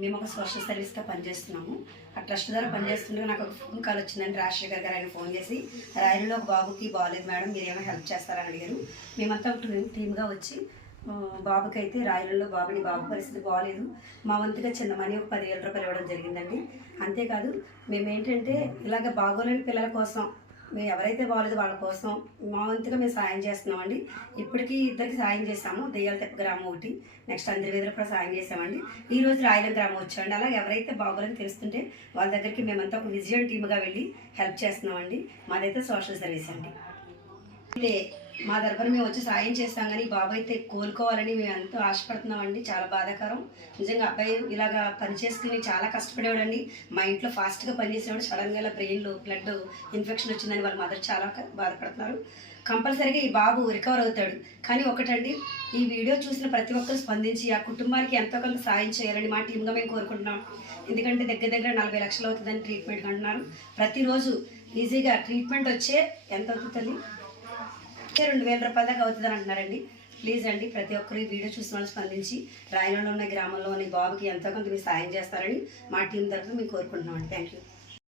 మేము ఒక సోషల్ సర్వీస్గా పనిచేస్తున్నాము. ఆ ట్రస్ట్ ద్వారా పనిచేస్తుండగా నాకు ఒక ఫోన్ కాల్ వచ్చిందండి. రాజశేఖర్ గారు ఆయన ఫోన్ చేసి, రాయలలో ఒక బాబుకి బాగాలేదు మేడం, మీరు ఏమైనా హెల్ప్ చేస్తారని అడిగారు. మేమంతా ఒక టీమ్గా వచ్చి బాబుకి అయితే రాయలలో బాబు పరిస్థితి బాగాలేదు, మా వంతుగా చిన్న మనీ ఒక 10,000 రూపాయలు ఇవ్వడం జరిగిందండి. అంతేకాదు మేమేంటంటే ఇలాగ బాగోలేని పిల్లల కోసం, మేము ఎవరైతే బాగోలేదు వాళ్ళ కోసం మా వంతుగా మేము సాయం చేస్తున్నామండి. ఇప్పటికీ ఇద్దరికి సాయం చేసాము. దెయ్యాల తెప్ప గ్రామం ఒకటి, నెక్స్ట్ అందరివేదలు కూడా సాయం చేసామండి. ఈ రోజు రాయల గ్రామం వచ్చామండి. అలాగే ఎవరైతే బాగోలేని తెలుస్తుంటే వాళ్ళ దగ్గరికి మేమంతా ఒక విజయం టీమ్గా వెళ్ళి హెల్ప్ చేస్తున్నామండి. మాదైతే సోషల్ సర్వీస్ అండి. అయితే మా తరఫున మేము వచ్చి సాయం చేస్తాం, కానీ బాబు అయితే కోలుకోవాలని మేము ఎంతో ఆశపడుతున్నామండి. చాలా బాధాకరం నిజంగా. అబ్బాయి ఇలాగా పని చేసుకుని చాలా కష్టపడేవాడండి. మా ఇంట్లో ఫాస్ట్గా పనిచేసేవాడు. సడన్గా ఇలా బ్రెయిన్లో బ్లడ్ ఇన్ఫెక్షన్ వచ్చిందని వాళ్ళ మదర్ చాలా బాధపడుతున్నారు. కంపల్సరీగా ఈ బాబు రికవర్ అవుతాడు. కానీ ఒకటండి, ఈ వీడియో చూసిన ప్రతి ఒక్కరు స్పందించి ఆ కుటుంబానికి ఎంతో కొంత సాయం చేయాలని మా టీమ్గా మేము కోరుకుంటున్నాం. ఎందుకంటే దగ్గర 40 లక్షలు అవుతుందని ట్రీట్మెంట్ అంటున్నారు. ప్రతిరోజు ఈజీగా ట్రీట్మెంట్ వచ్చే ఎంత అవుతుంది, 2,000 రూపాయల దాకా అవుతుందని అంటున్నారండి. ప్లీజ్ అండి, ప్రతి ఒక్కరు ఈ వీడియో చూసిన వాళ్ళు స్పందించి రాయలలో ఉన్న గ్రామంలో ఉన్న బాబుకి ఎంతో కొంత మీరు సాయం చేస్తారని మా టీం తరఫున మేము కోరుకుంటున్నామండి. Thank you.